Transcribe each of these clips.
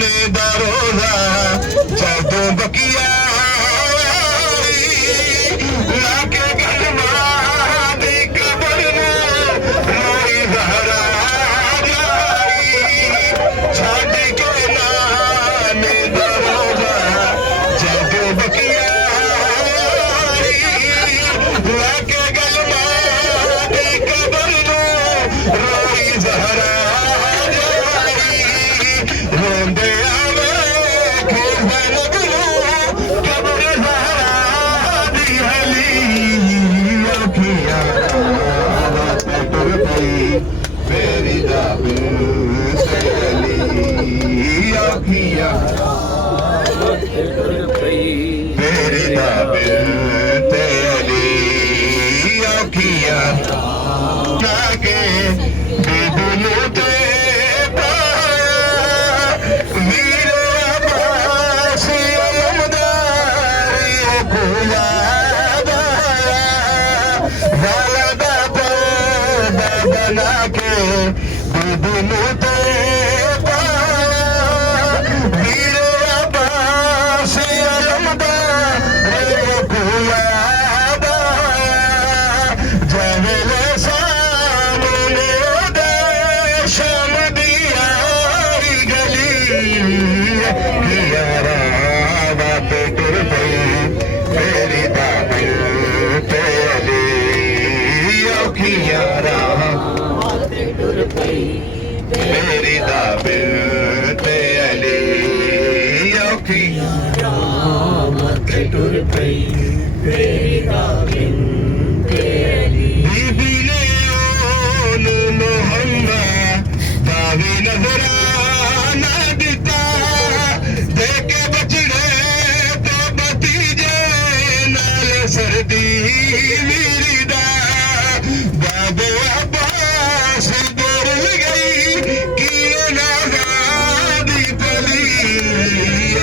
ने दरोजा जदों बकिया लाके गलमा दी कबर में रोई जहरा छड़ के नाने दरोजा जदों बकिया लाके गलमा दी कबर में रोई जहरा रोंदे आवे खेल लगलू कबर जहरा दी हली अखियां ते टुर पई मेरी दाबिल सहेली अखियां मेरी दाबिल ते अली अखियां जाके बिदुलू ते बना के बिदुलू ते वीर अब्बास अलमदार याद जवेले सामने देशम दिया गली यारा बात टुर पई मेरी दाबिल ते अली यारा मेरी दाबिल ते अली टुर पई मेरी दाबिल ते अली बीबी ने मोहम्मद दावी नजराना दिता देके बचड़े ते भतीजे नाल सर्दी मेरी दा बाबे अब्बास दूर गई कि नाज़ादी तली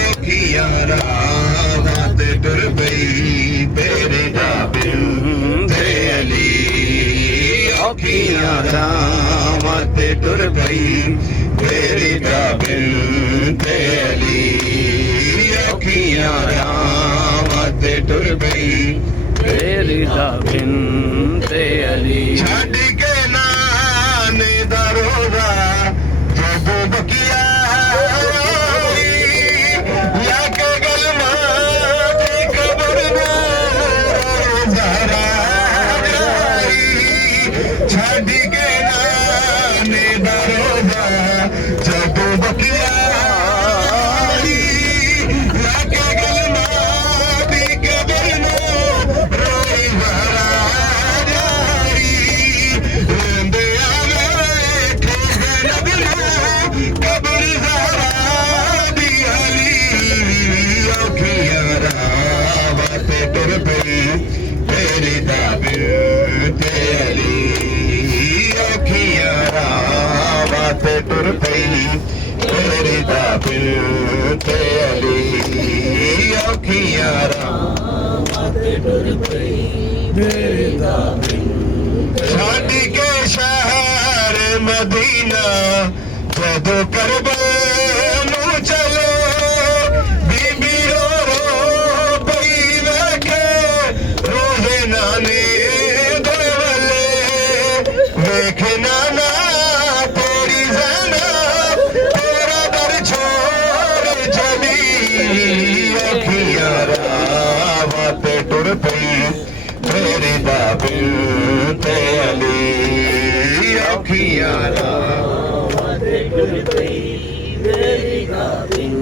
अखियां रात टुर पई मेरी दाबिल ते अली अखियां रात टुर पई मेरी दाबिल ते अली अखियां रात टुर पई मेरी दाबिल ते अली छड़ के नाने दरोजा जदों बकिया लाके गलमा दी कबर में जहरा छड़ के नाने दरोजा जदों बकिया लाके गलमा दी कबर में रोई जहरा रोंदे आवे खेल लगलू कबर जहरा दी हली अखियां रात टुर पई मेरी दाबिल ते अली अखियां रात टुर पई मेरी दाबिल ते अली अखियां रात टुर पई मेरी दाबिल छड़ के शहर मदीना जदों करबला चले बीबी रो पई वेखे रोहे नाने दरवले वेखे नाना तेरी ज़ैनब तेरा दर छोड़ चली अखियां रात टुर पई मेरी दाबिल ते अली अखियां रात टुर पई मेरी दाबिल